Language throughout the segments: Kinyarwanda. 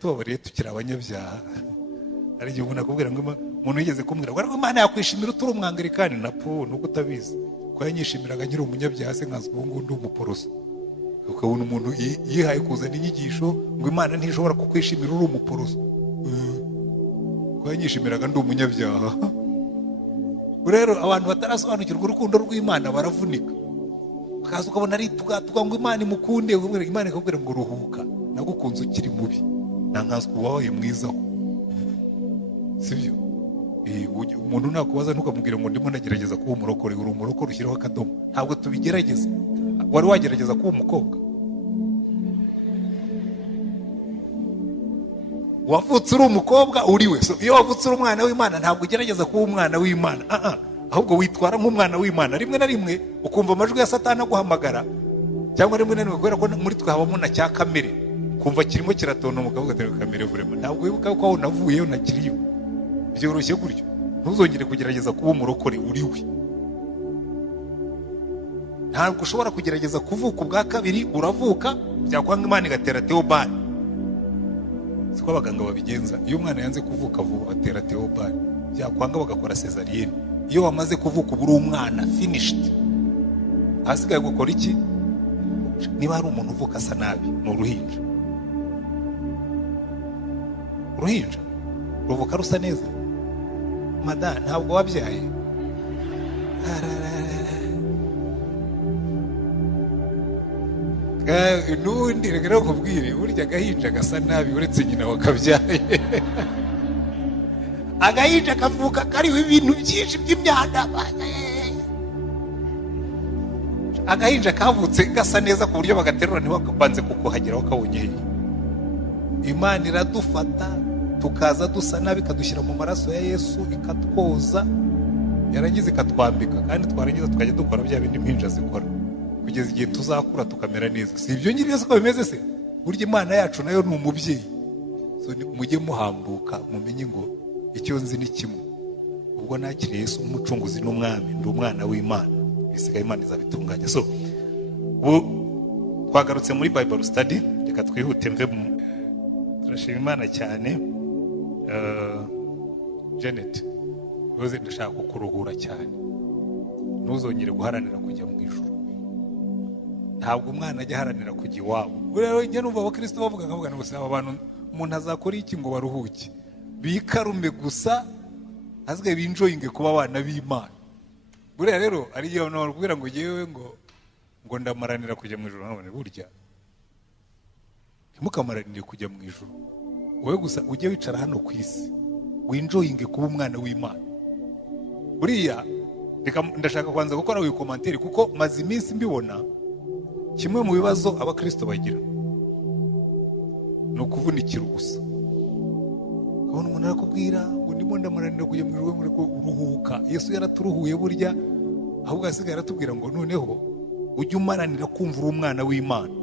tubabariye tukiri abanyabyaha. Hari igihe umuntu akubwira ngo umuntu yigeze kumbwira ngo Imana yakwishimira uturi umwangalikani. Napo nuko utabizi ko yanyishimiraga nkiri umunyabyaha se nkaza ubu ngubu ndi umuporoso. Ukabona umuntu yihaye kuzana inyigisho ngo Imana ntishobora kukwishimira uri umuporoso. Ko yanyishimiraga ndi umunyabyaha. Rero abantu batarasobanukirwa urukundo rw'Imana baravunika. Ukaza ukabona ari tuvuga ngo Imana imukunde, Imana ikubwira ngo ruhuka, nagukunze ukiri mubi, nankanswe wabaye mwiza. Sibyo? Umuntu nakubaza ntukamubwira ngo ndimo nagerageza kuba umurokore, uri umurokore ushyiraho akadomo. Ntabwo tubigerageza. Wari wagerageza kuba umukobwa? Wavutse uri umukobwa uriwe. So iyo wavutse uri umwana w'Imana ntabwo ugerageza kuba umwana w'Imana. Ahubwo witwara nk'umwana w'Imana. Rimwe na rimwe ukumva amajwi ya Satani aguhamagara, cyangwa rimwe na rimwe kubera ko muri twe habamo na cya kamere, kumva kirimo kiratona ukavuga ati kamere burema. Ntabwo wibuka ko aho navuyeyo nakiriyo. Byoroshye gutyo. Ntuzongere kugerageza kuba umurokore uriwe. Ntabwo ushobora kugerageza kuvuka ubwa kabiri. Uravuka byakwanga Imana igatera Theobald. Siko abaganga babigenza. Iyo umwana yanze kuvuka vuba batera Theobald, byakwanga bagakora cesarienne. Iyo wamaze kuvuka ubu uri umwana finished. Hasigaye gukora iki? Niba hari umuntu uvuka asa nabi ni uruhinja. Uruhinja ruvuka rusa neza. Madame ntabwo wabyaye. Nundi rero kubwire burya agahinja gasa nabi uretse nyina wakabyaye. Agahinja kavuka kariho ibintu byinshi by'imyanda. Agahinja kavutse gasa neza ku buryo bagaterura ntibakabanze kukuhageraho kawunyeye. Imana iradufata tukaza dusa nabi, ikadushyira mu maraso ya Yesu, ikatwoza, yarangiza ikatwambika, kandi twarangiza tukajya dukora bya bindi impinja zikora kugeza igihe tuzakura tukamera neza. Si ibyo ngibyo siko bimeze se? Burya Imana yacu nayo ni umubyeyi. So mujye muhambuka mumenye ngo icyo nzi ni kimwe. Ubwo nakiriye Yesu umucunguzi n'umwami, ndi umwana w'Imana, bisigaye Imana izabitunganya. So twagarutse muri Bible study, reka twihute mve turashima Imana cyane. Janet, rwose ndashaka kukuruhura cyane. Ntuzongere guharanira kujya mu ijuru. Ntabwo umwana ajya aharanira kujya iwabo. Rero njye numva abakristo bavuga ngo aba bantu umuntu azakora iki ngo baruhuke? Bikarume gusa, hasigaye binjoyinge kuba abana b'Imana. Buriya rero ari igihe abantu bakubwira ngo yewe ngo ndamaranira kujya mu ijuru. None burya ntimukamaranire kujya mu ijuru. Wowe gusa ujye wicara hano ku isi winjoyinge kuba umwana w'Imana. Buriya ndashaka kwanza gukora uyu komanteri kuko maze iminsi mbibona kimwe mu bibazo abakristo bagira ni ukuvunikira ubusa. Kabona umuntu arakubwira ngo ndimo ndamaranira kujya mu ijuru, muri ko uruhuka. Yesu yaraturuhuye burya, ahubwo asigaye aratubwira ngo noneho ujye umaranira kumva uri umwana w'Imana,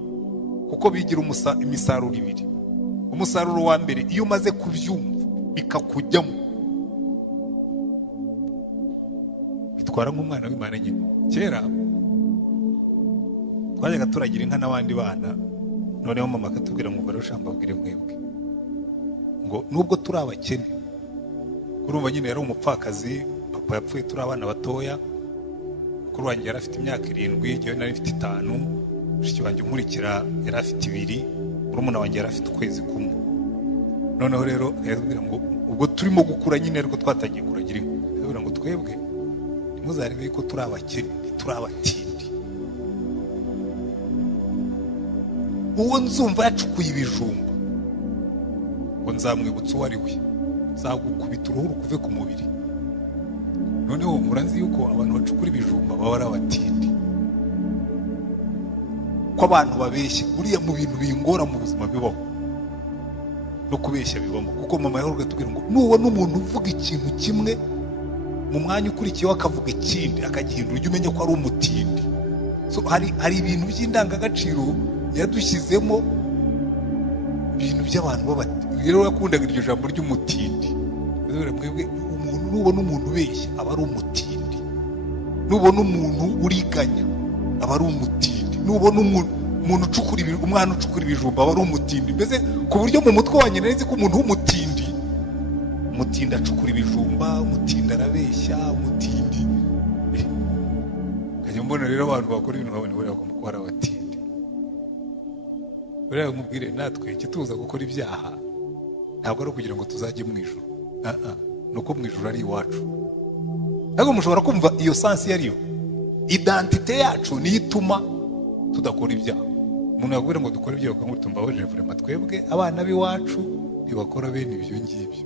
kuko bigira imisaruro ibiri. Umusaruro wa mbere, iyo umaze kubyumva bikakujyamo, bitwara nk'umwana w'Imana nyine. Kera twajyaga turagira inka n'abandi bana, noneho mama akatubwira ngo rero shamba abwire mwebwe ngo nubwo turi abakene, urumva nyine yari umupfakazi, papa yapfuye turi abana batoya, mukuru wanjye yari afite imyaka 7, njyewe nari mfite 5, mushiki wanjye umurikira yari afite 2, murumuna wanjye yari afite ukwezi kumwe. Noneho rero akatubwira ngo ubwo turimo gukura nyine ariko twatangiye kuragira inka, akatubwira ngo twebwe ntimuzarebe ko turi abakene, turi abatindi. Uwo nzumva yacukuye ibijumba ngo nzamwibutsa uwo ari we, nzagukubita uruhu rukuve ku mubiri. Noneho murazi yuko abantu bacukura ibijumba baba ari abatindi, ko abantu babeshya. Buriya mu bintu bingora mu buzima bibaho no kubeshya bibamo, kuko mama yahoraga atubwira ngo nubona umuntu uvuga ikintu kimwe mu mwanya ukurikiyeho akavuga ikindi akagihindura, ujye umenya ko ari umutindi. So hari ibintu by'indangagaciro yadushyizemo, ibintu by'abantu rero yakundaga iryo jambo ry'umutindi. Mwebwe umuntu nubona umuntu ubeshya aba ari umutindi, nubona umuntu uriganya aba ari umutindi, nubona umuntu umuntu ucukura umwana ucukura ibijumba aba ari umutindi, mbese ku buryo mu mutwe wanjye nari nzi ko umuntu w'umutindi, umutindi acukura ibijumba, umutindi arabeshya, umutindi kajya mbona rero abantu bakora ibintu nkabona buriya bagomba kuba ari abatindi. Buriya mubwire natwe ikitubuza gukora ibyaha ntabwo ari ukugira ngo tuzajye mu ijuru, ni uko mu ijuru ari iwacu. Ariko mushobora kumva iyo sansi yariyo identite yacu niyo ituma tudakora ibyaha. Umuntu yakubwira ngo dukore ibyaha ukamubwira tumbabarire vrema, twebwe abana b'iwacu ntibakora bene ibyo ngibyo.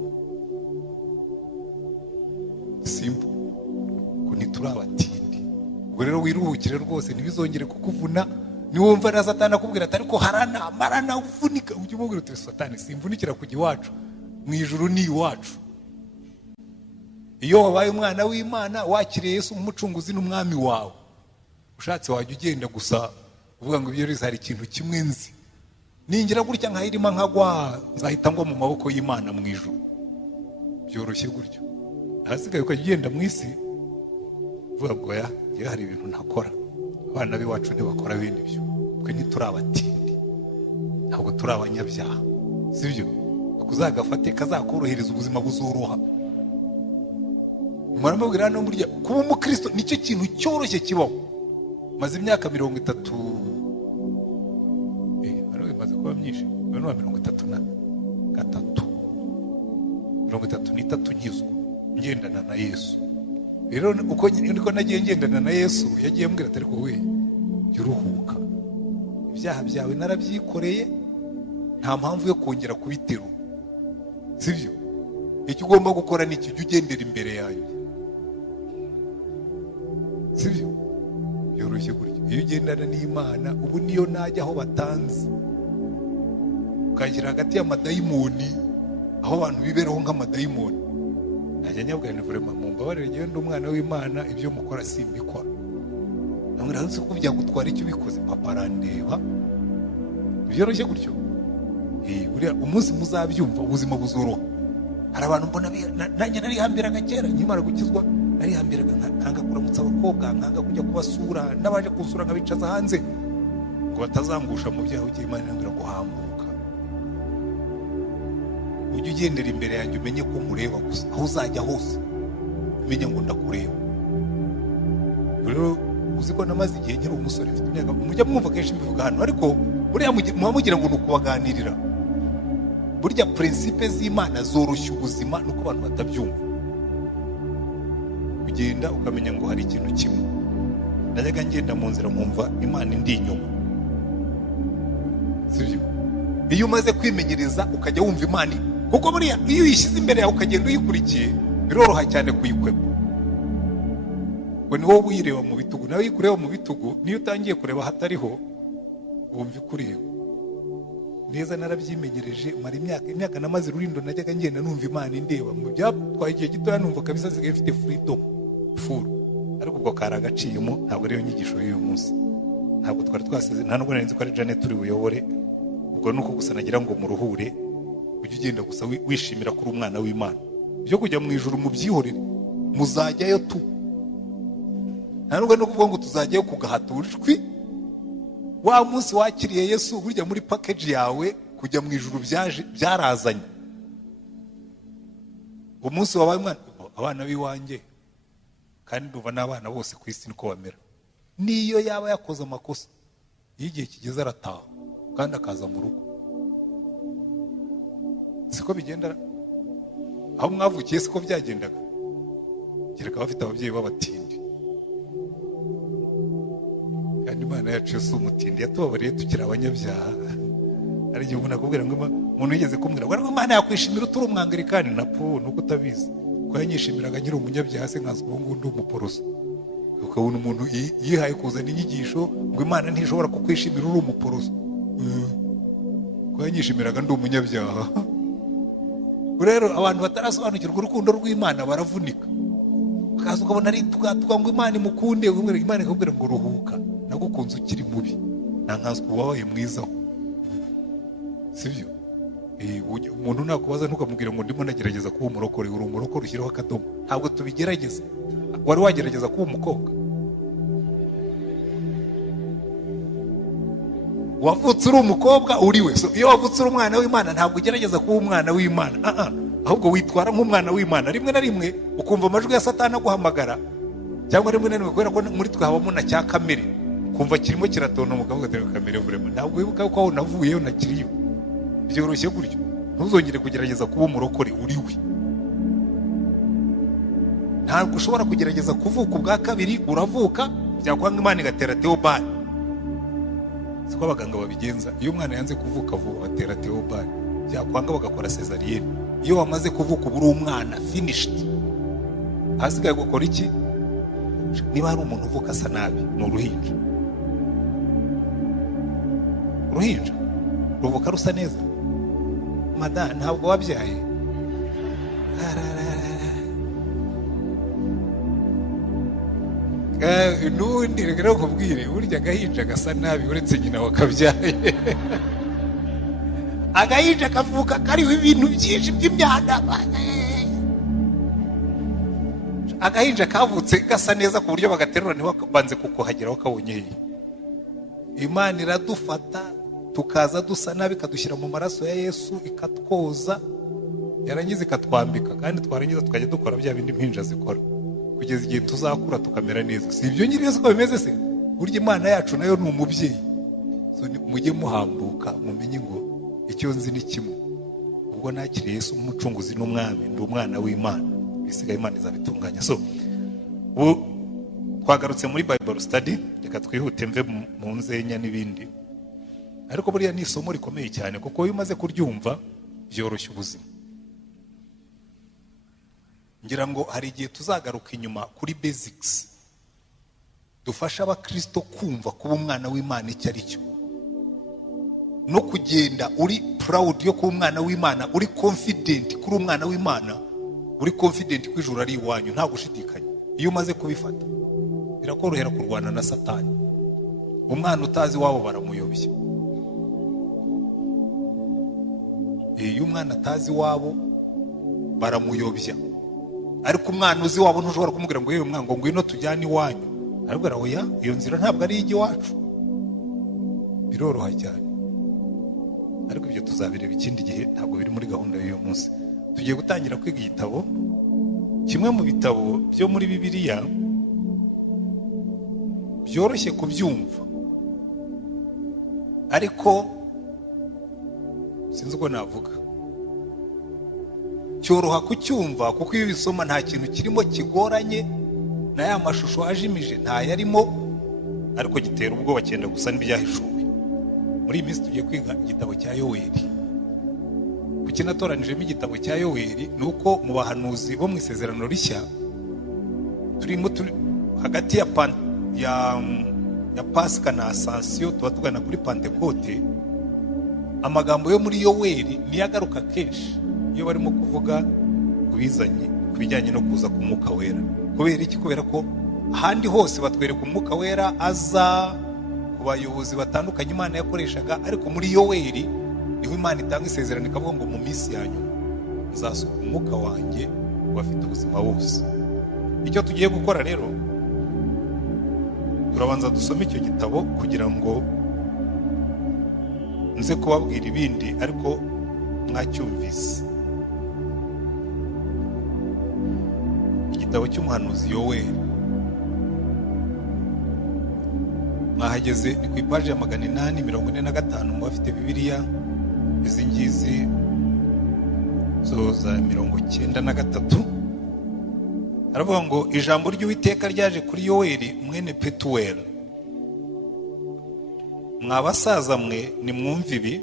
Simple ko ntituri abatindi. Ubwo rero wiruhukire rwose, ntibizongere kukuvuna. Niwumva na Satani akubwira ati ariko harana marana uvunika, ujye umubwira uti Satani simvunikira kujya iwacu, mu ijuru ni iwacu. Iyo wabaye umwana w'Imana wakiriye Yesu nk'umucunguzi n'umwami wawe, ushatse wajya ugenda gusa uvuga ngo ibyo rero hari ikintu kimwe nzi, ningira gutya nkahirima nkagwa nzahita ngwa mu maboko y'Imana mu ijuru. Byoroshye gutyo. Ahasigaye ukajya ugenda mu isi uvuga ngo ya hari ibintu ntakora, abana b'iwacu ntibakora bene ibyo, twe ntituri abatindi, ntabwo turi abanyabyaha, sibyo? Kuzagafate kazakorohereza ubuzima buzoroha. Mwaramubwira hano burya kuba umukristo nicyo kintu cyoroshye kibaho. Maze imyaka 30 hano bimaze kuba myinshi, none 33 nkizwa ngendana na Yesu. Rero uko niko nagiye ngendana na Yesu, yagiye ambwira ati ariko we yuruhuka, ibyaha byawe narabyikoreye, nta mpamvu yo kongera kubitero, sibyo? Icyo ugomba gukora ni iki, ugendera imbere yanjye, sibyo? Yoroshye gutyo. Iyo ugendana n'Imana ubu niyo najya aho batanze, ukagira hagati y'amadayimoni, aho abantu biberaho nk'amadayimoni, najya nyabwira ni vrema mumbabarire ngewe ndi umwana w'Imana, ibyo mukora simbikora. Namwe nzi ko byagutwara icyo ubikoze, papa arandeba. Byoroshye gutyo. Buriya umunsi muzabyumva ubuzima buzoroha. Hari abantu mbona nanjye narihambiraga kera nkimara gukizwa, narihambiraga nkanga kuramutsa abakobwa, nkanga kujya kubasura, n'abaje kusura nkabicaza hanze ngo batazangusha mu byaha by'Imana, ngira ngo hambuka. Ujye ugendera imbere yanjye umenye ko mureba gusa, aho uzajya hose umenye ngo ndakureba. Rero uzi ko namaze igihe nkiri umusore mfite imyaka, mujya mwumva kenshi mbivuga hano, ariko buriya mugira ngo nukubaganirira. Burya principe z'Imana zoroshya ubuzima nuko abantu batabyumva. Ugenda ukamenya ngo hari ikintu kimwe. Najyaga ngenda mu nzira nkumva Imana indi inyuma, sibyo? Iyo umaze kwimenyereza ukajya wumva Imana, kuko buriya iyo uyishyize imbere yawe ukagenda uyikurikiye biroroha cyane kuyikweba. Ngo ni wowe uyireba mu bitugu, nawe yikureba mu bitugu, niyo utangiye kureba hatariho wumva ikureba neza. Narabyimenyereje mara imyaka namaze Rulindo, najyaga ngenda numva Imana indeba. Mu byatwaye igihe gitoya numva kabisa nsigaye mfite freedom full, ariko ubwo karagaciyemo, ntabwo ariyo nyigisho y'uyu munsi, ntabwo twari twasize, nta nubwo nari nzi ko ari Janet turi buyobore. Ubwo nuko gusa nagira ngo muruhure, ujye ugenda gusa wishimira kuri umwana w'Imana. Byo kujya mu ijuru mubyihorere, muzajyayo tu, nta nubwo no kuvuga ngo tuzajyayo kugahato urujwi. Wa munsi wakiriye Yesu, burya muri package yawe kujya mu ijuru byarazanye. Umunsi wabaye umwana, abana b'iwanjye kandi nduva n'abana bose ku isi niko bamera, niyo yaba yakoze amakosa, iyo igihe kigeze arataha kandi akaza mu rugo. Siko bigenda aho mwavukiye, siko byagendaga. Kereka bafite ababyeyi b'abatindi, kandi Imana yacu si umutindi, yatubabariye tukiri abanyabyaha. Hari igihe umuntu akubwira ngo umuntu yigeze kumbwira ngo Imana yakwishimira uturi umwangalikani, napo nuko utabizi ko yanyishimiraga nyiri umunyabyaha, se nkazwa ubu ngubu ndi umuporoso. Ukabona umuntu yihaye kuzana inyigisho ngo Imana ntishobora kukwishimira uri umuporoso, ko yanyishimiraga ndi umunyabyaha. Rero abantu batarasobanukirwa urukundo rw'Imana baravunika, ukaza ukabona ari tugatwa ngo Imana imukunde, Imana ikakubwira ngo ruhuka, nagukunze ukiri mubi, ntankazwa uwabaye mwiza, sibyo? Umuntu nakubaza ntukamubwira ngo ndimo nagerageza kuba umurokore, uri umurokore ushyiraho akadomo. Ntabwo tubigerageza. Wari wagerageza kuba umukobwa? wavutse uri umukobwa uri we. So iyo wavutse uri umwana w'Imana ntabwo ugerageza kuba umwana w'Imana, ahubwo witwara nk'umwana w'Imana. Rimwe na rimwe ukumva amajwi ya Satani aguhamagara, cyangwa rimwe na rimwe kubera ko muri twe habamo na cya kamere, kumva kirimo kiratonoma ukavuga ati kamere vrema ntabwo wibuka ko aho navuyeyo nakiriyo. Byoroshye gutyo. Ntuzongere kugerageza kuba umurokore uri we. Ntabwo ushobora kugerageza kuvuka ubwa kabiri, uravuka byakwanga Imana igatera Theobald. Siko abaganga babigenza. Iyo umwana yanze kuvuka vuba batera Theobald, byakwanga bagakora cesarienne. Iyo wamaze kuvuka ubu uri umwana finished, hasigaye gukora iki? Niba hari umuntu uvuka asa nabi ni uruhinja. Uruhinja ruvuka rusa neza. Madame ntabwo wabyaye. Nundi rero kubwire burya agahinja gasa nabi uretse nyina wakabyaye. Agahinja kavuka kariho ibintu byinshi by'imyanda. Agahinja kavutse gasa neza ku buryo bagaterura ntibabanze kukuhageraho kabonye. Imana iradufata tukaza dusa nabi, ikadushyira mu maraso ya Yesu, ikatwoza, yarangiza ikatwambika, kandi twarangiza tukajya dukora bya bindi impinja zikora kugeza igihe tuzakura tukamera neza. Si ibyo nyine ko bimeze se? Burya Imana yacu nayo ni umubyeyi. So mujye muhambuka mumenye ngo icyo nzi ni kimwe, ubwo nakiriye Yesu umucunguzi n'umwami, ndi umwana w'Imana, bisigaye Imana izabitunganya. So twagarutse muri Bible study, reka twihute mve mu nzenya n'ibindi. Ariko buriya ni isomo rikomeye cyane, kuko iyo umaze kuryumva byoroshya ubuzima. Ngira ngo hari igihe tuzagaruka inyuma kuri basics dufasha abakristo kumva kuba umwana w'Imana icyo ari cyo, no kugenda uri proud yo kuba umwana w'Imana, uri confident kuri umwana w'Imana, uri confident ko ijuru ari iwanyu nta gushidikanya. Iyo umaze kubifata birakorohera kurwana na Satani. Umwana utazi wabo baramuyobya. Iyo umwana atazi wabo baramuyobya, ariko umwana uzi wabo ntushobora kumubwira ngo yewe mwana ngo ngwino tujyane iwanyu. Arabwira oya, iyo nzira ntabwo ari iy'iwacu. Biroroha cyane, ariko ibyo tuzabireba ikindi gihe, ntabwo biri muri gahunda y'uyu munsi. Tugiye gutangira kwiga igitabo, kimwe mu bitabo byo muri Bibiliya byoroshye kubyumva, ariko sinzi uko navuga, cyoroha kucyumva kuko iyo bisoma nta kintu kirimo kigoranye, na ya mashusho ajimije ntayarimo, ariko gitera ubwoba cyenda gusa n'ibyahishuwe. Muri iyi minsi tugiye kwiga igitabo cya Yoweli. Kuki natoranijemo igitabo cya Yoweli ni uko mu bahanuzi bo mu isezerano rishya turimo hagati ya Pasika na Ascension, tuba tugana kuri Pentecote. Amagambo yo muri Yoweli niyo agaruka kenshi iyo barimo kuvuga ku bijyanye no kuza ku Mwuka Wera. Kubera iki? Kubera ko ahandi hose batwereka Umwuka Wera aza ku bayobozi batandukanye Imana yakoreshaga, ariko muri Yoweli niho Imana itanga isezerano ikavuga ngo mu minsi yanyu nzasuka Umwuka wanjye ku bafite ubuzima bose. Icyo tugiye gukora rero, turabanza dusome icyo gitabo kugira ngo nze kubabwira ibindi ariko mwacyumvise. Igitabo cy'umuhanuzi Yoweli, mwahageze ni ku ipaji ya 845 mu bafite Bibiliya. Izi ngizi zo za 93. Aravuga ngo ijambo ry'Uwiteka ryaje kuri Yoweli mwene Petuweli. Mwa basaza mwe nimwumve ibi,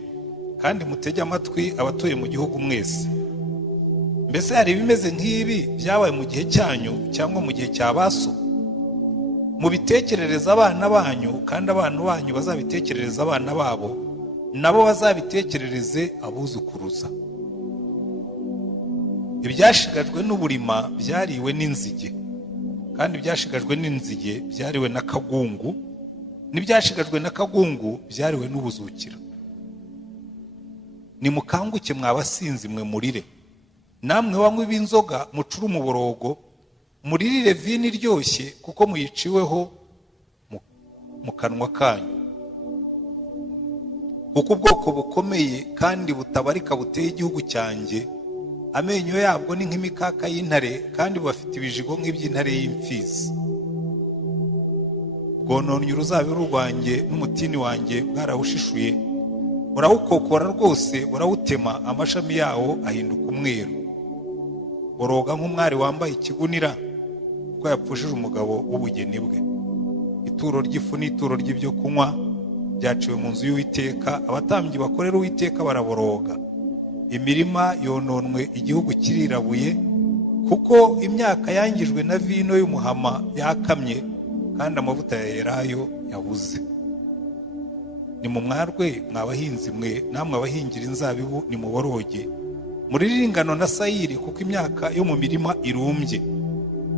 kandi mutege amatwi abatuye mu gihugu mwese. Mbese hari ibimeze nk'ibi byabaye mu gihe cyanyu cyangwa mu gihe cya baso? Mubitekerereza abana banyu, kandi abana banyu bazabitekerereza abana babo, nabo bazabitekerereze abuzukuruza. Ibyashigajwe n'uburima byariwe n'inzige, kandi ibyashigajwe n'inzige byariwe n'akagungu, n'ibyashigajwe n'akagungu byariwe n'ubuzukira. Nimukanguke mwabasinzi mwe murire, namwe banywe b'inzoga mucure umuborogo, muririre vino iryoshye kuko muyiciweho mu kanwa kanyu. kuko ubwoko bukomeye kandi butabarika buteye igihugu cyanjye, amenyo yabwo ni nk'imikaka y'intare kandi bafite ibijigo nk'iby'intare y'imfizi. Bwononnye uruzabibu rwanjye n'umutini wanjye bwarawushishuye, burawukokora rwose burawutema, amashami yawo ahinduka umweru. Boroga nk'umwari wambaye ikigunira kuko yapfushije umugabo w'ubugeni bwe. Ituro ry'ifu n'ituro ry'ibyo kunywa byaciwe mu nzu y'Uwiteka, abatambyi bakorera Uwiteka baraboroga. Imirima yononwe, igihugu kirirabuye, kuko imyaka yangijwe na vino y'umuhama yakamye, kandi amavuta ya elayo yabuze. Nimumwarwe mwabahinzi mwe, namwe abahingira inzabibu nimuboroge. Muririre ingano na sayiri, kuko imyaka yo mu mirima irumbye.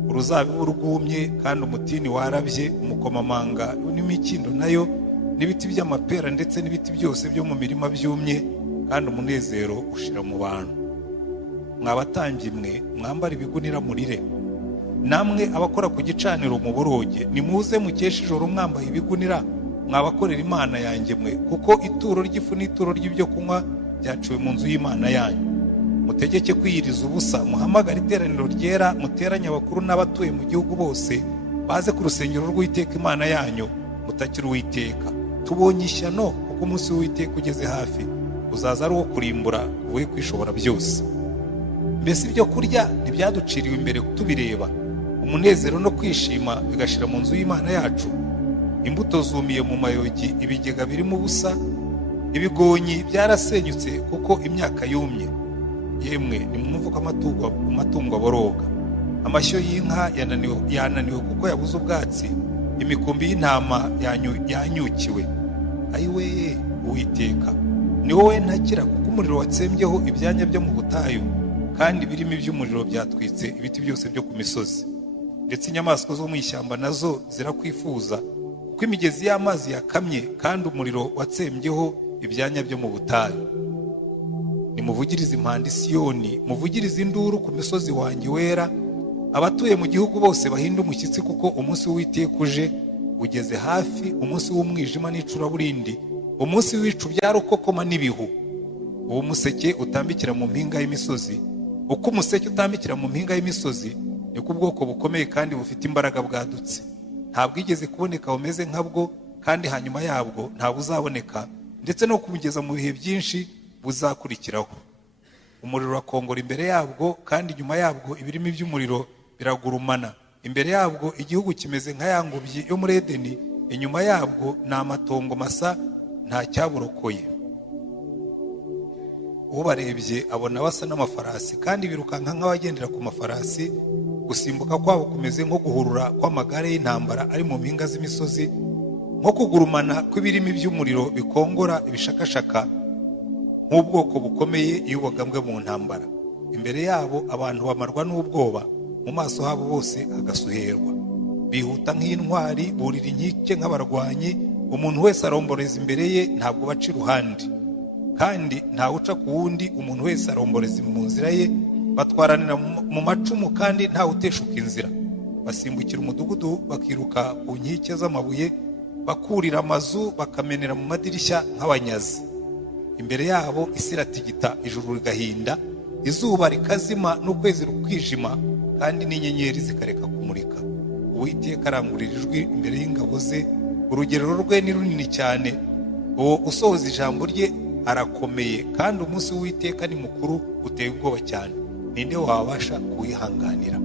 Uruzabibu rwumye kandi umutini warabye, umukomamanga n'imikindo nayo n'ibiti by'amapera ndetse n'ibiti byose byo mu mirima byumye, kandi umunezero ushira mu bantu. Mwabatambyi mwe, mwambara ibigunira murire. Namwe abakora ku gicaniro muboroge, nimuze mukeshe ijoro mwambaye ibigunira, mwabakorera Imana yanjye mwe, kuko ituro ry'ifu n'ituro ry'ibyo kunywa byaciwe mu nzu y'Imana yanyu. Mutegeke kwiyiriza ubusa, muhamagare iteraniro ryera, muteranye abakuru n'abatuye mu gihugu bose, baze ku rusengero rw'Uwiteka Imana yanyu, mutakira Uwiteka. Tubonye ishyano, kuko umunsi w'Uwiteka ugeze hafi, uzaza ari uwo kurimbura uvuye kwishobora byose. Mbese ibyo kurya ntibyaduciriwe imbere tubireba, umunezero no kwishima bigashira mu nzu y'Imana yacu. Imbuto zumiye mu mayogi, ibigega birimo ubusa, ibigonyi byarasenyutse kuko imyaka yumye. Yemwe nimwumve ko amatungo aboroga. Amashyo y'inka yananiwe kuko yabuze ubwatsi, imikumbi y'intama yanyukiwe. Ayiwe Uwiteka, ni wowe ntakira, kuko umuriro watsembyeho ibyanya byo mu butayu, kandi birimo iby'umuriro byatwitse ibiti byose byo ku misozi. Ndetse inyamaswa zo mu ishyamba nazo zirakwifuza, kuko imigezi y'amazi yakamye, kandi umuriro watsembyeho ibyanya byo mu butayu. Nimuvugirize impanda i Siyoni, muvugirize induru ku misozi wanjye wera. Abatuye mu gihugu bose bahinde umushyitsi, kuko umunsi w'Uwiteka uje, ugeze hafi, umunsi w'umwijima n'icuraburindi, umunsi w'ibicu bya rukokoma n'ibihu. Uwo museke utambikira mu mpinga y'imisozi, uko umuseke utambikira mu mpinga y'imisozi, niko ubwoko bukomeye kandi bufite imbaraga bwadutse. Ntabwo igeze kuboneka bumeze nkabwo, kandi hanyuma yabwo ntabwo uzaboneka, ndetse no kumugeza mu bihe byinshi buzakurikiraho. Umuriro urakongora imbere yabwo, kandi inyuma yabwo ibirimi by'umuriro biragurumana. Imbere yabwo igihugu kimeze nka ya ngobyi yo muri Edeni, inyuma yabwo ni amatongo masa, nta cyaburokoye. Ubarebye abona basa n'amafarasi, kandi birukanka nk'abagendera ku mafarasi. Gusimbuka kwabo kumeze nko guhurura kw'amagare y'intambara ari mu mpinga z'imisozi, nko kugurumana kw'ibirimi by'umuriro bikongora ibishakashaka, nk'ubwoko bukomeye iyo bagambwe mu ntambara. Imbere yabo abantu bamarwa n'ubwoba, mu maso habo bose agasuherwa. Bihuta nk'intwari, burira inkike nk'abarwanyi, umuntu wese aromboreza imbere ye, ntabwo baca iruhande, kandi ntawe uca ku wundi, umuntu wese aromboreza mu nzira ye. Batwaranira mu macumu, kandi ntawe uteshuka inzira. Basimbukira umudugudu, bakiruka ku nkike z'amabuye, bakurira amazu, bakamenera mu madirishya nk'abanyazi. Imbere yabo isi iratigita, ijuru rigahinda, izuba rikazima n'ukwezi rukwijima, kandi n'inyenyeri zikareka kumurika. Uwiteka arangurira ijwi imbere y'ingabo ze, urugero rwe ni runini cyane. Uwo usohoza ijambo rye arakomeye, kandi umunsi w'Uwiteka ni mukuru, uteye ubwoba cyane. Ninde wabasha kuwihanganira?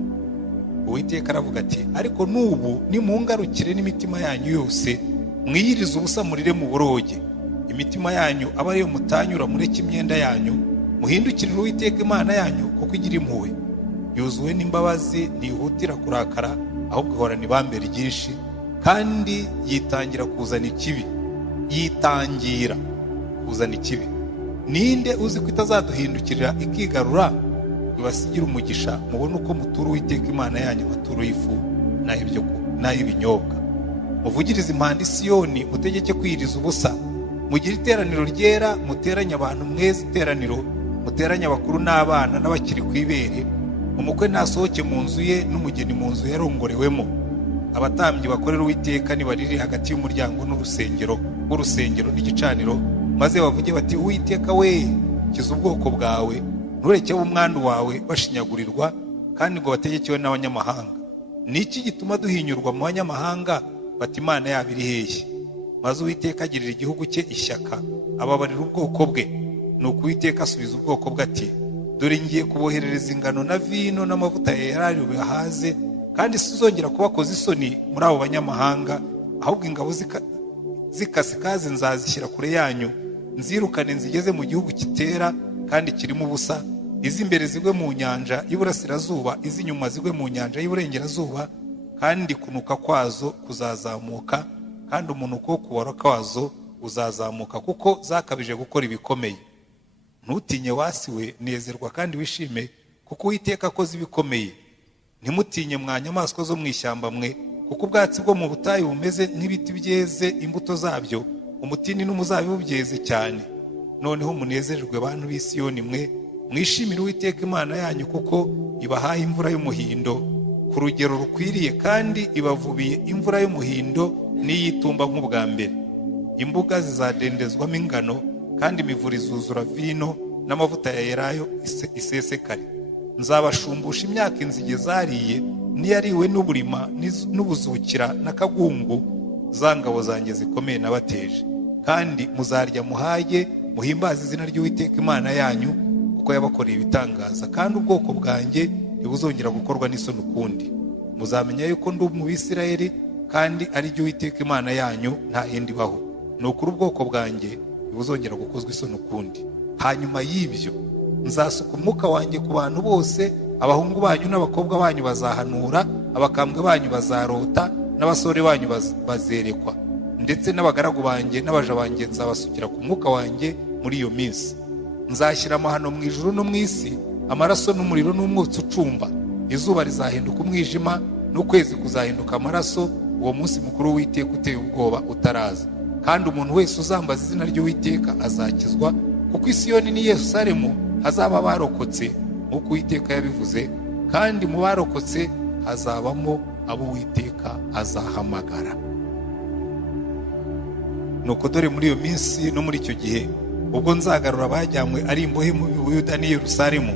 Uwiteka aravuga ati, ariko n'ubu nimungarukire n'imitima yanyu yose, mwiyirize ubusa murire mu boroge. Imitima yanyu aba ariyo mutanyura, mureke imyenda yanyu, muhindukirire Uwiteka Imana yanyu, kuko igira impuhwe, yuzuwe n'imbabazi, ntihutira kurakara, ahubwo ihorana ibambe ryinshi, kandi yitangira kuzana ikibi. Ninde uzi ko itazaduhindukirira ikigarura, ibasigira umugisha, mubone uko mutura Uwiteka Imana yanyu amaturo y'ifu n'ay'ibinyobwa. Muvugirize impanda i Siyoni, mutegeke kwiyiriza ubusa. Mugire iteraniro ryera, muteranye abantu mweze iteraniro, muteranye abakuru n'abana n'abakiri ku ibere. Umukwe nasohoke mu nzu ye, n'umugeni mu nzu yarongorewemo. Abatambyi bakorera Uwiteka nibarire hagati y'umuryango n'urusengero, w'urusengero n'igicaniro, maze bavuge bati Uwiteka we, kiza ubwoko bwawe, ntureke umwandu wawe bashinyagurirwa kandi ngo bategekewe n'abanyamahanga. Ni iki gituma duhinyurwa mu banyamahanga bati Imana yabo iri hehe? Maze Uwiteka agirira igihugu cye ishyaka, ababarira ubwoko bwe. Nuko Uwiteka asubiza ubwoko bwe ati dore ngiye kuboherereza ingano na vino n'amavuta ya elayo bihaze, kandi sizongera kubakoza isoni muri abo banyamahanga, ahubwo ingabo zikasikazi nzazishyira kure yanyu, nzirukane nzigeze mu gihugu kitera kandi kirimo ubusa, iz'imbere zigwe mu nyanja y'iburasirazuba, iz'inyuma zigwe mu nyanja y'iburengerazuba, kandi kunuka kwazo kuzazamuka, kandi umunuko wo kubara kwazo uzazamuka, kuko zakabije gukora ibikomeye. Ntutinye wasi we, nezerwa kandi wishime, kuko Uwiteka akoze ibikomeye. Ntimutinye mwa nyamaswa zo mu ishyamba mwe, kuko ubwatsi bwo mu butayu bumeze nk'ibiti byeze imbuto zabyo, umutini n'umuzabibu byeze cyane. Noneho munezererwe bantu b'i Siyoni mwe, mwishimire Uwiteka Imana yanyu, kuko ibahaye imvura y'umuhindo ku rugero rukwiriye, kandi ibavubiye imvura y'umuhindo n'iy'itumba nk'ubwa mbere. Imbuga zizadendezwamo ingano, kandi imivure izuzura vino n'amavuta ya elayo isesekare. Nzabashumbusha imyaka inzige zariye, n'iyariwe n'uburima n'ubuzukira n'akagungu, za ngabo zanjye zikomeye nabateje. Kandi muzarya muhage, muhimbaze izina ry'Uwiteka Imana yanyu, kuko yabakoreye ibitangaza, kandi ubwoko bwanjye ntibuzongera gukorwa n'isoni ukundi. Muzamenya yuko ndi mu Bisirayeli, kandi ari jye Uwiteka Imana yanyu, nta yindi ibaho. Ni ukuri ubwoko bwanjye ntibuzongera gukozwa isoni ukundi. Hanyuma y'ibyo nzasuka umwuka wanjye ku bantu bose, abahungu banyu n'abakobwa banyu bazahanura, abakambwe banyu bazarota, n'abasore banyu bazerekwa, ndetse n'abagaragu banjye n'abaja banjye nzabasukira ku mwuka wanjye muri iyo minsi. Nzashyira amahano mu ijuru no mu isi, amaraso n'umuriro n'umwotsi ucumba. Izuba rizahinduka umwijima, n'ukwezi kuzahinduka amaraso, uwo munsi mukuru w'Uwiteka uteye ubwoba utaraza. Kandi umuntu wese uzambaza izina ry'Uwiteka azakizwa, kuko i Siyoni n'i Yerusalemu hazaba barokotse, nk'uko Uwiteka yabivuze, kandi mu barokotse hazabamo abo Uwiteka azahamagara. Nuko dore muri iyo minsi no muri icyo gihe, ubwo nzagarura abajyanywe ari imbohe mu Buyuda n'i Yerusalemu,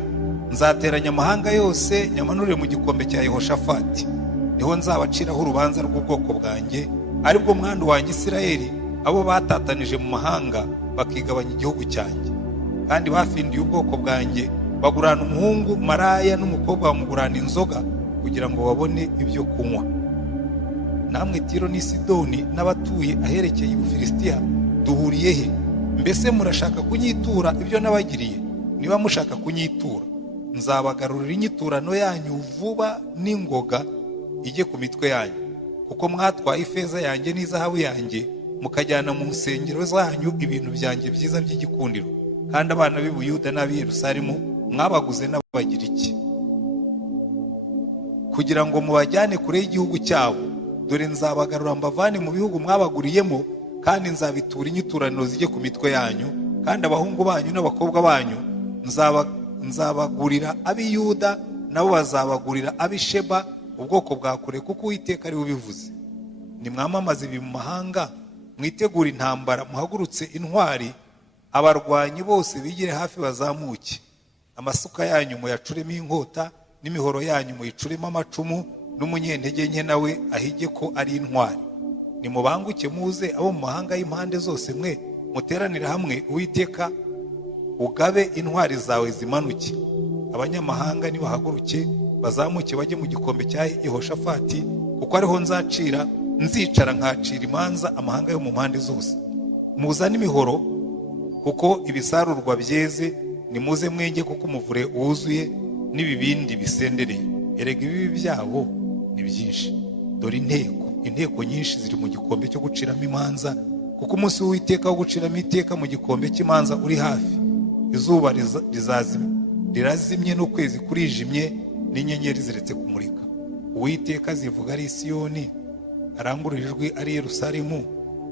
nzateranya amahanga yose nyamanure mu gikombe cya Yehoshafati. Niho nzabaciraho urubanza rw'ubwoko bwanjye, aribwo mwandu wanjye Isirayeli, abo batatanije mu mahanga bakigabanya igihugu cyanjye. Kandi bafindiye ubwoko bwanjye, bagurana umuhungu maraya n'umukobwa bamugurana inzoga, kugira ngo babone ibyo kunywa. Namwe Tiro n'i Sidoni n'abatuye aherekeye Ubufilisitiya, duhuriye he? Mbese murashaka kunyitura ibyo nabagiriye? Niba mushaka kunyitura, nzabagarurira inyiturano yanyu vuba n'ingoga ijye ku mitwe yanyu, kuko mwatwaye ifeza yanjye n'izahabu yanjye, mukajyana mu nsengero zanyu ibintu byanjye byiza by'igikundiro. Kandi abana b'i Buyuda n'ab'i Yerusalemu mwabaguze n'Abagiriki, kugira ngo mubajyane kure y'igihugu cyabo. Dore nzabagarura mbavane mu bihugu mwabaguriyemo, kandi nzabitura inyiturano zijye ku mitwe yanyu. Kandi abahungu banyu n'abakobwa banyu nzabagurira ab'i Yuda, nabo bazabagurira ab'i Sheba, ubwoko bwa kure, kuko Uwiteka ari we ubivuze. Nimwamamaze ibi mu mahanga, mwitegure intambara, muhagurutse intwari, abarwanyi bose bigire hafi bazamuke. Amasuka yanyu muyacuremo inkota, n'imihoro yanyu muyicuremo amacumu, n'umunyentege nke nawe ahige ko ari intwari. Nimubanguke muze abo mu mahanga y'impande zose mwe, muteranire hamwe, Uwiteka ugabe intwari zawe zimanuke. Abanyamahanga nibahaguruke bazamuke bajye mu gikombe cya Yehoshafati, kuko ariho nzicara nkacira imanza amahanga yo mu mpande zose. Muzane imihoro, kuko ibisarurwa byeze, nimuze mwenge, kuko umuvure wuzuye n'ibibindi bisendereye. Erega ibibi byabo ni byinshi. Dore inteko nyinshi ziri mu gikombe cyo guciramo imanza, kuko umunsi w'Uwiteka wo guciramo iteka mu gikombe cy'imanza uri hafi. Izuba rirazimye n'ukwezi kurijimye, n'inyenyeri ziretse kumurika. Uwiteka azivuga ari i Siyoni, arangurura ijwi ari i Yerusalemu,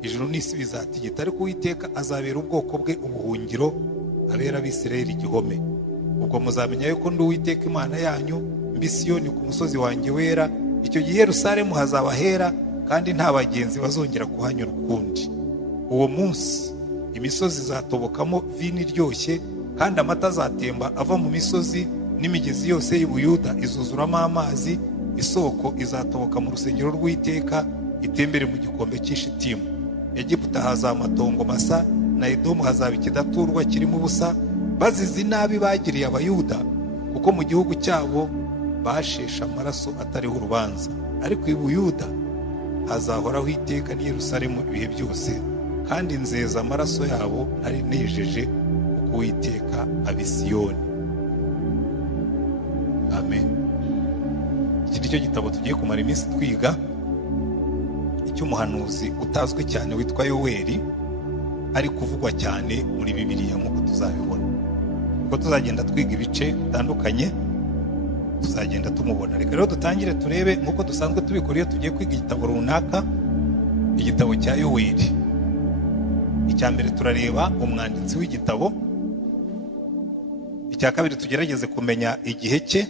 ijuru n'isi bizatigita, ariko Uwiteka azabera ubwoko bwe ubuhungiro, abera Abisirayeli igihome. Ubwo muzamenya yuko ndi Uwiteka Imana yanyu, mbi Siyoni ku musozi wanjye wera. Icyo gihe Yerusalemu hazaba hera, kandi nta bagenzi bazongera kuhanyura ukundi. Uwo munsi imisozi izatobokamo vino iryoshye, kandi amata azatemba ava mu misozi, n'imigezi yose y'Ubuyuda izuzuramo amazi. Isoko izatoboka mu rusengero rw'Iteka, itembere mu gikombe cy'Ishitimu. Egiputa hazaba amatongo masa, na Edomu hazaba ikidaturwa kirimo ubusa, bazize inabi bagiriye Abayuda, kuko mu gihugu cyabo basheshe amaraso atariho urubanza. Ariko i Buyuda hazahoraho iteka, n'i Yerusalemu ibihe byose, kandi nzeza amaraso yabo ntari nejeje, kuko Uwiteka abi Siyoni. Amen. Iki nicyo gitabo tugiye kumara iminsi twiga, icy'umuhanuzi utazwi cyane witwa Yoweli, ari kuvugwa cyane muri Bibiliya nk'uko tuzabibona. Uko tuzagenda twiga ibice bitandukanye, tuzagenda tumubona. Reka rero dutangire turebe nk'uko dusanzwe tubikora iyo tugiye kwiga igitabo runaka, igitabo cya Yoweli. Icya mbere turareba umwanditsi w'igitabo, icya kabiri tugerageze kumenya igihe cye,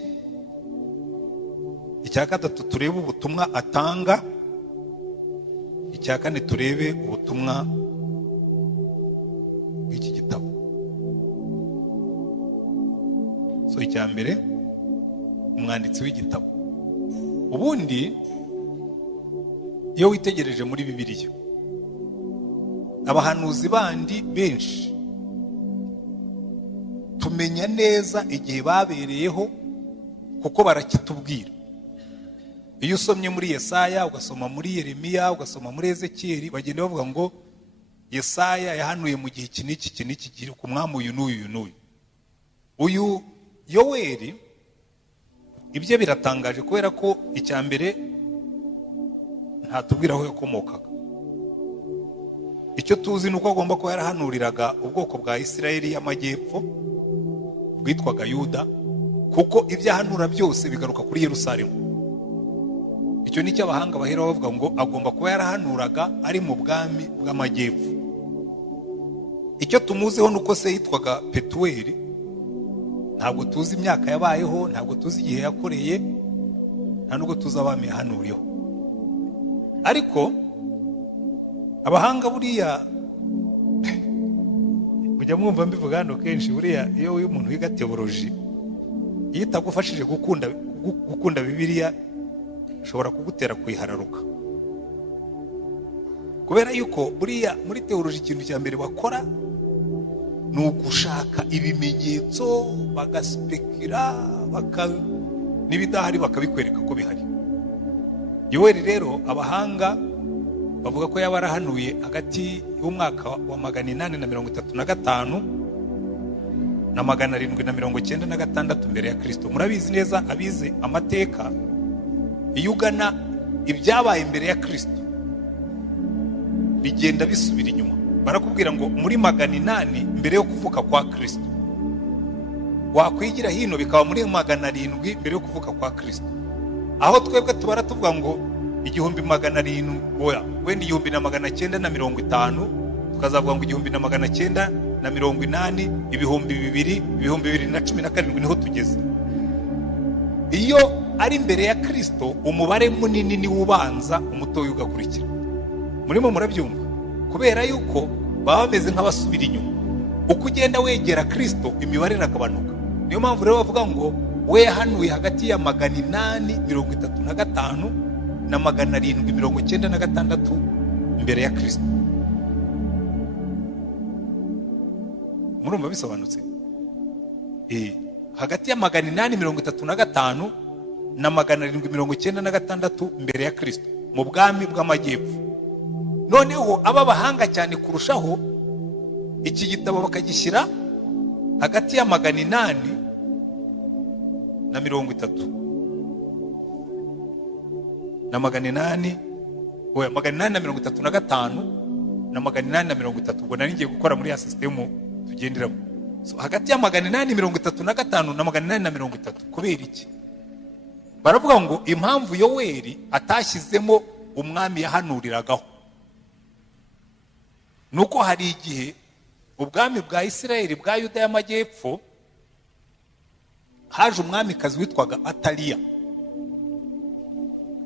icya gatatu turebe ubutumwa atanga, icya kane turebe ubutumwa bw'iki gitabo. So icya mbere umwanditsi w'igitabo. Ubundi iyo witegereje muri Bibiliya, abahanuzi bandi benshi tumenya neza igihe babereyeho, kuko barakitubwira. Iyo usomye muri Yesaya, ugasoma muri Yeremiya, ugasoma muri Ezekiyeli, bagenda bavuga ngo Yesaya yahanuye mu gihe iki n'iki kiri ku mwami uyu n'uyu n'uyu. Uyu Yoweli ibyo biratangaje, kubera ko icya mbere ntatubwira aho yakomokaga. Icyo tuzi ni uko agomba kuba yarahanuriraga ubwoko bwa Isirayeli y'amajyepfo bwitwaga Yuda, kuko ibyo ahanura byose bigaruka kuri Yerusalemu. Icyo ni cyo abahanga bahera bavuga ngo agomba kuba yarahanuraga ari mu bwami bw'amajyepfo. Icyo tumuziho nuko se yitwaga Petuweli. Ntabwo tuzi imyaka yabayeho, ntabwo tuzi igihe yakoreye, nta nubwo tuzi abami yahanuriyeho. Ariko abahanga buriya mujya mwumva mbivuga hano kenshi, buriya iyo umuntu wiga teoloji, iyo itagufashije gukunda Bibiliya, ushobora kugutera kuyihararuka. Kubera yuko buriya muri teoloji ikintu cya mbere bakora ni ugushaka ibimenyetso, bagaspekira, n'ibidahari bakabikwereka ko bihari. Yoweli rero abahanga bavuga ko yaba yarahanuye hagati y'umwaka wa 835 na 796 mbere ya Kristo. Murabizi neza abize amateka, iyo ugana ibyabaye mbere ya Kristo bigenda bisubira inyuma. Barakubwira ngo muri 800 mbere yo kuvuka kwa Kristo, wakwigira hino bikaba muri 700 mbere yo kuvuka kwa Kristo. Aho twebwe tubara tuvuga ngo 1700, wenda 1950, tukazavuga ngo 1980, 2000, 2017 niho tugeze. Iyo ari mbere ya Kristo, umubare munini ni ubanza, umutoyo ugakurikira. Murimo murabyumva? Kubera yuko baba bameze nk'abasubira inyuma. Uko ugenda wegera Kristo, imibare iragabanuka. Niyo mpamvu rero bavuga ngo we yahanuye hagati ya 835 na 796 mbere ya Kristo. Murumva bisobanutse? Hagati ya 835 na 796 mbere ya Kristo, mu bwami bw'amajyepfo. Noneho aba bahanga cyane kurushaho, iki gitabo bakagishyira hagati ya 830 na 835 na 830. Ubwo nari ngiye gukora muri ya system tugenderamo. So hagati ya 835 na 830. Kubera iki? Baravuga ngo impamvu Yoweli atashyizemo umwami yahanuriragaho nuko hari igihe ubwami bwa Isirayeli bwa Yuda y'amajyepfo haje umwamikazi witwaga Ataliya.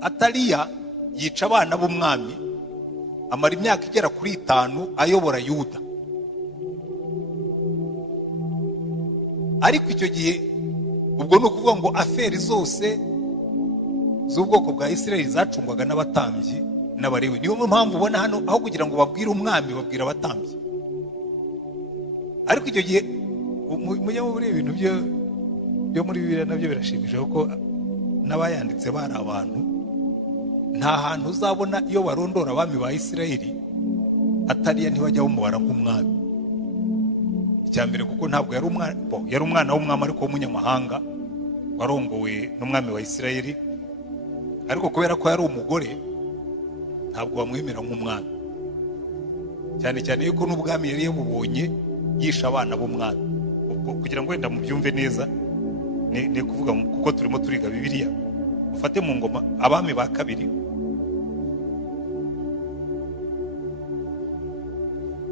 Ataliya yica abana b'umwami, amara imyaka igera kuri 5 ayobora Yuda. ariko icyo gihe ubwo ni ukuvuga ngo aferi zose z'ubwoko bwa Isirayeli zacungwaga n'abatambyi n'abarewi. Niyo mpamvu ubona hano aho kugira ngo babwire umwami babwira abatambyi. Ariko icyo gihe mujya muri ibintu byo muri Bibiliya nabyo birashimisha kuko n'abayanditse bari abantu. Nta hantu uzabona iyo barondora abami ba Isirayeli atariya ntibajya bamubara nk'umwami. Icyambere kuko ntabwo yari umwana w'umwami ariko w'umunyamahanga warongowe n'umwami wa Isirayeli, ariko kubera ko yari umugore ntabwo bamwemera nk'umwami, cyane cyane yuko n'ubwami yari yabubonye yisha abana b'umwami. Kugira ngo wenda mubyumve neza ni kuvuga kuko turimo turiga Bibiliya, ufate mu ngoma abami ba kabiri,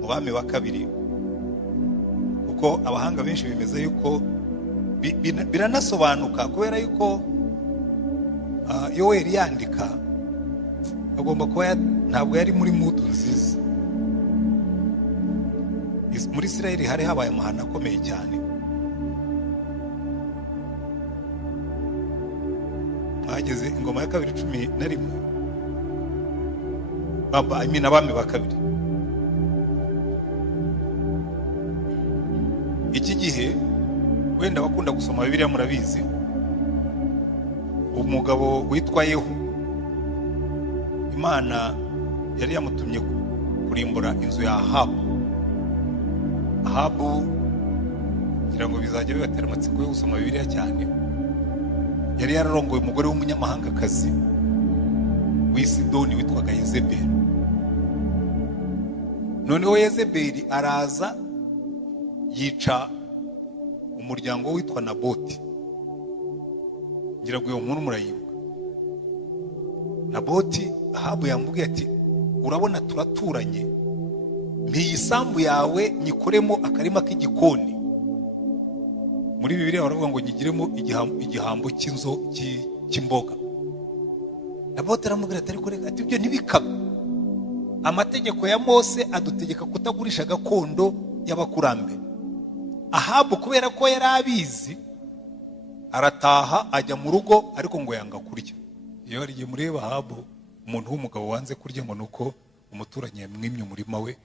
mu bami ba kabiri, kuko abahanga benshi bemeza yuko biranasobanuka kubera yuko Yoweri yandika agomba kuba ntabwo yari muri mudu nziza. Muri Isirayeli hari habaye amahano akomeye cyane. Mwageze ingoma ya kabiri 11 abami ba kabiri. Iki gihe wenda bakunda gusoma Bibiliya murabizi, umugabo witwa Yehu, Imana yari yamutumye kurimbura inzu ya Ahabu kugira ngo bizajya bibatera amatsiko yo gusoma Bibiliya cyane. Yari yararongoye umugore w'umunyamahangakazi w'Isidoni witwaga Yezebeli. Noneho Yezebeli araza yica umuryango witwa Naboti. Ngira ngo uyo muntu murayibuka. Naboti, Ahabu yamubwiye ati urabona turaturanye, mpiye isambu yawe nyikoremo akarima k'igikoni. Muri Bibiliya baravuga ngo nyigiremo igihambo cy'imboga. Naboti aramubwira ati ariko reka ati ibyo ntibikaba. Amategeko ya Mose adutegeka kutagurisha gakondo y'abakurambere. Ahabu kubera ko yari abizi arataha ajya mu rugo, ariko ngo yanga kurya. Iyo ariye mureba Ahabu, umuntu w'umugabo wanze kurya ngo nuko umuturanyi yamwimye umurima we.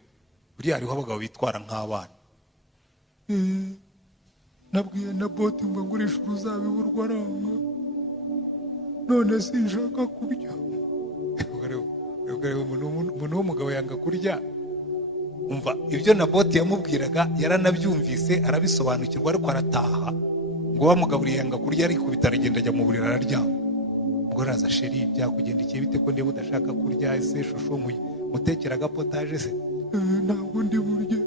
Buriya hariho abagabo bitwara nk'abana. Nabwiye Naboti ngo ngurishe uruzabibu rwaranga, none sinshaka kurya. Umuntu w'umugabo yanga kurya. Umva ibyo Naboti yamubwiraga yaranabyumvise arabisobanukirwa, ariko arataha ngo bamugaburiye yanga kurya, ariko bitaragenda ajya mu buriri araryama. Ubwo araza, sheri byakugendekeye bite ko ndeba udashaka kurya? Ese shusho mutekera agapotaje se? Ntabwo ndi burye,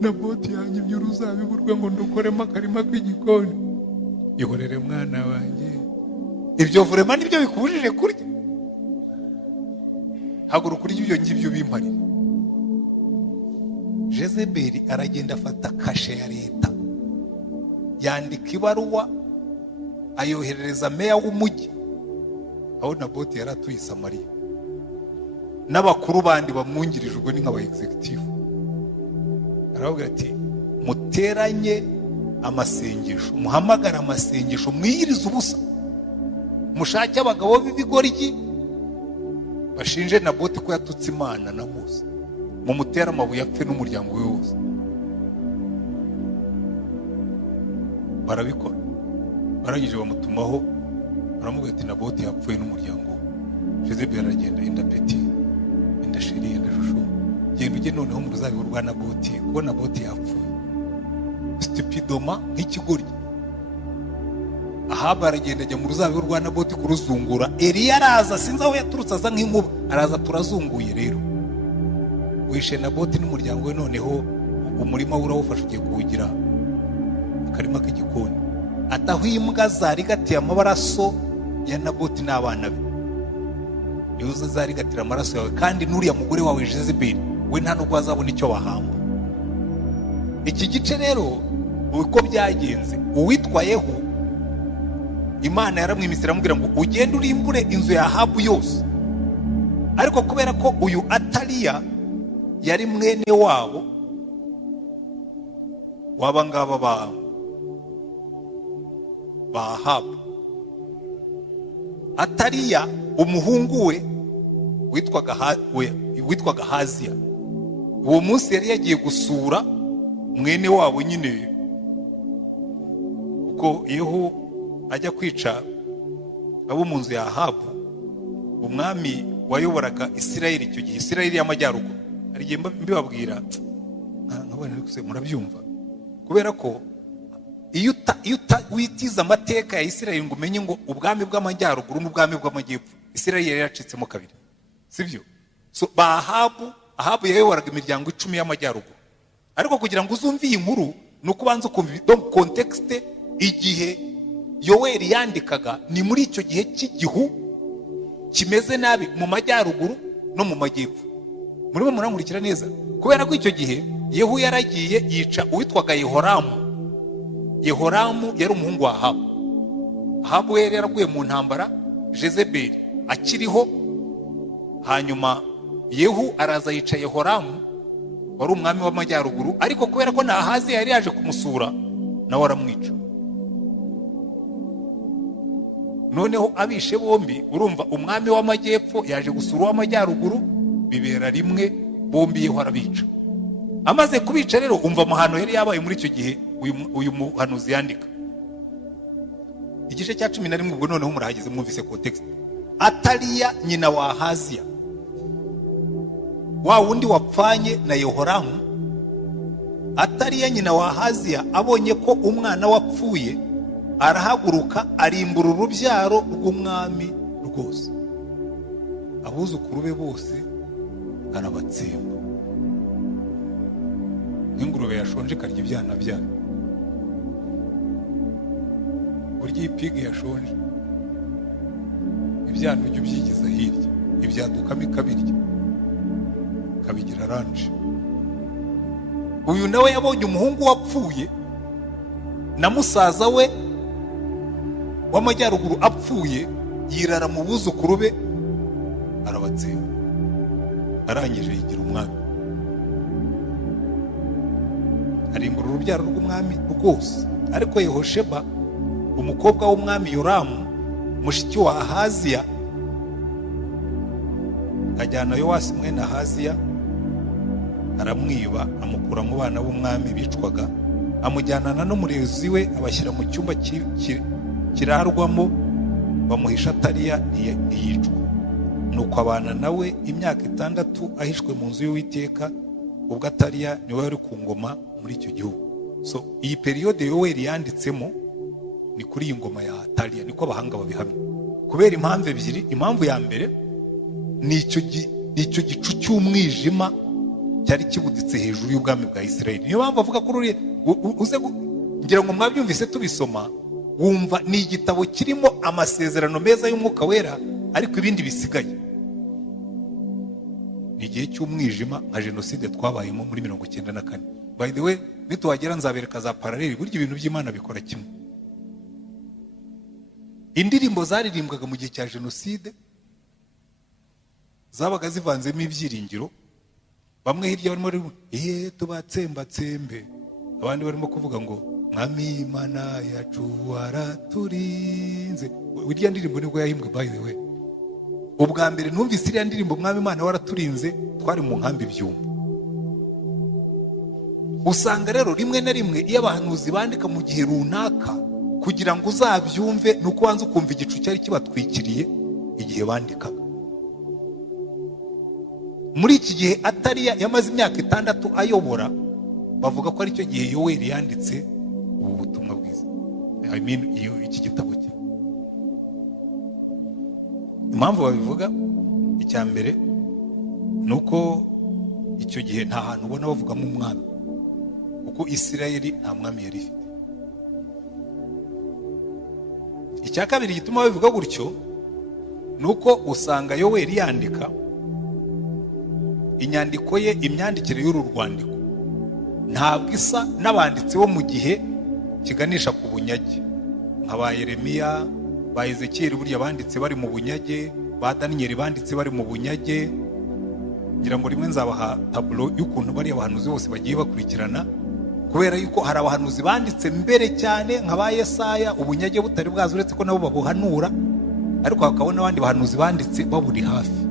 Naboti yanyimye uruzabibu rwe ngo ndukoremo akarima k'igikoni. Ihorere mwana wanjye, ibyo vurema nibyo bikubujije kurya? Haguruka urya ibyo ngibyo bimparira. Jezebeli aragenda afata kashe ya leta, yandika ibaruwa ayoherereza meya w'umujyi aho Naboti yari atuye Samariya, n'abakuru bandi bamwungirije, ubwo ni nk'aba executive. Aravuga ati muteranye amasengesho, muhamagara amasengesho, mwiyirize ubusa, mushake abagabo b'ibigoryi bashinje Naboti ko yatutse Imana na Mose, mumutera amabuye apfe n'umuryango we wose. Barabikora. Barangije bamutumaho, baramubwira ati Naboti yapfuye n'umuryango we. Jezebeli aragenda, enda Beti, enda Sheri, enda Shushu, genda ujye noneho mu ruzabibu rwa Naboti, kuko Naboti yapfuye. Stupidoma nk'ikigoryi. Ahabu aragenda ajya mu ruzabibu rwa Naboti kuruzungura. Eliya araza, sinzi aho yaturutse, aza nk'inkuba, araza turazunguye rero. Wishe Naboti n'umuryango we, noneho umurima we urawufasha ugiye kuwugira akarima k'igikoni. Ataho imbwa zarigatiye amaraso ya Naboti n'abana be. Yuza zarigatira amaraso yawe, kandi n'uriya mugore wawe Jezebeli we nta nubwo azabona icyo bahamba. Iki gice rero uko byagenze, uwitwa Yehu Imana yaramwimise iramubwira ngo ugende urimbure inzu ya Ahabu yose. Ariko kubera ko uyu Ataliya yari mwene wabo w'abangaba ba Ahabu. Ataliya umuhungu we witwaga Haziya, uwo munsi yari yagiye gusura mwene wabo nyine, uko Yehu ajya kwica abo mu nzu ya Ahabu, umwami wayoboraga Isirayeli icyo gihe, Isirayeli y'amajyaruguru. Hari igihe mbibabwira nkabona murabyumva, kubera ko iyo witiza amateka ya Isirayeli ngo umenye ngo ubwami bw'amajyaruguru n'ubwami bw'amajyepfo, Isirayeli yari yacitsemo kabiri, sibyo? So ba Ahabu yayoboraga imiryango 10 y'amajyaruguru. Ariko kugira ngo uzumve iyi nkuru ni ukubanza ukumva donc context. Igihe Yoweri yandikaga ni muri icyo gihe cy'igihu kimeze nabi mu majyaruguru no mu majyepfo. Murimo murankurikira neza, kubera ko icyo gihe Yehu yaragiye yica uwitwaga Yehoramu. Yehoramu yari umuhungu wa Ahabu. Ahabu yari yaraguye mu ntambara, Jezebeli akiriho. Hanyuma Yehu araza yica Yehoramu wari umwami w'amajyaruguru, ariko kubera ko na Ahazi yari yaje kumusura nawe aramwica. Noneho abishe bombi, urumva umwami w'amajyepfo yaje gusura uw'amajyaruguru, bibera rimwe, bombi Yehu arabica. Amaze kubica rero, umva amahano yari yabaye muri icyo gihe uyu muhanuzi yandika. Igice cya 11 ubwo noneho murahageze mwumvise context. Ataliya nyina wa Haziya, wa wundi wapfanye na Yehoramu, Ataliya nyina wa Haziya abonye ko umwana wapfuye, arahaguruka arimbura urubyaro rw'umwami rwose, abuzukuru be bose arabatsemba nk'ingurube yashonje ikarya ibyana byayo. Burya ipigi yashonje ibyana ujya ubyigiza hirya, ibyadukamo ikabirya kabigira ranje. Uyu nawe yabonye umuhungu wapfuye na musaza we w'amajyaruguru apfuye, yirara mu buzukuru be arabatsemba, arangije yigira umwami, arimbura urubyaro rw'umwami rwose. Ariko Yehosheba umukobwa w'umwami Yoramu, mushiki wa Ahaziya, ajyana Yowasi mwene Ahaziya aramwiba, amukura mu bana b'umwami bicwaga, amujyanana n'umurezi we, abashyira mu cyumba kirarwamo, bamuhisha Ataliya ntiyicwa. Nuko abana nawe imyaka 6 ahishwe mu nzu y'Uwiteka, ubwo Ataliya niwe wari ku ngoma muri icyo gihugu. So iyi periode Yoweri yanditsemo ni kuri iyi ngoma ya Ataliya, niko abahanga babihamya, kubera impamvu ebyiri. Impamvu ya mbere ni icyo gicu cy'umwijima cyari kibuditse hejuru y'ubwami bwa Isirayeli. Niyo mpamvu avuga kuri uze ngira ngo mwabyumvise tubisoma, wumva ni igitabo kirimo amasezerano meza y'umwuka wera, ariko ibindi bisigaye ni igihe cy'umwijima nka jenoside twabayemo muri 1994. By the way, nituhagera nzabereka za paraleli, burya ibintu by'Imana bikora kimwe. Indirimbo zaririmbwaga mu gihe cya jenoside zabaga zivanzemo ibyiringiro. Bamwe hirya barimo tubatsembatsembe, abandi barimo kuvuga ngo mwami Imana yacu waraturinze. Iriya ndirimbo nibwo yahimbwe by the way. Ubwa mbere numvise iriya ndirimbo mwami Imana waraturinze, twari mu nkambi Byumba. Usanga rero rimwe na rimwe iyo abahanuzi bandika mu gihe runaka, kugira ngo uzabyumve nuko wanze ukumva igicu cyari kibatwikiriye igihe bandikaga. Muri iki gihe Ataliya yamaze imyaka 6 ayobora, bavuga ko ari cyo gihe Yoweri yanditse ubu butumwa bwiza, iki gitabo cye. Impamvu babivuga, icya mbere nuko icyo gihe nta hantu ubona bavugamo umwami, kuko Isirayeli nta mwami yari ifite. Icya kabiri gituma babivuga gutyo nuko usanga Yoweri yandika inyandiko ye, imyandikire y'uru rwandiko ntabwo isa n'abanditsi bo mu gihe kiganisha ku bunyage, nka ba Yeremiya, ba Ezekiyeli burya banditse bari mu bunyage, ba Daniyeli banditse bari mu bunyage. Ngira ngo rimwe nzabaha tablo y'ukuntu bari abahanuzi bose bagiye bakurikirana kubera yuko hari abahanuzi banditse mbere cyane nka ba Yesaya ubunyage butari bwazo uretse ko nabo babuhanura, ariko hakaba n'abandi bahanuzi banditse baburi hafi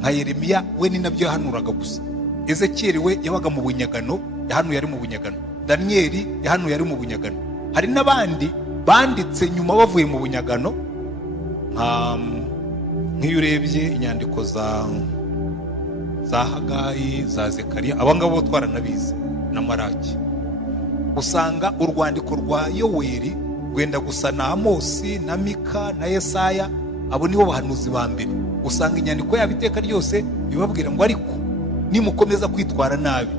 nka Yeremiya, we ni nabyo yahanuraga gusa. Ezekiyeli we yabaga mu bunyagano, yahanuye ari mu bunyagano. Daniyeli yahanuye ari mu bunyagano. Hari n'abandi banditse nyuma bavuye mu bunyagano, nk'iyo urebye inyandiko za Hagayi, za Zekariya, abangabo twaranabizi na Maraki, usanga urwandiko rwa Yoweri rwenda gusa na Amosi na Mika na Yesaya. Abo nibo bahanuzi ba mbere. Usanga inyandiko yabo iteka ryose bibabwira ngo ariko nimukomeza kwitwara nabi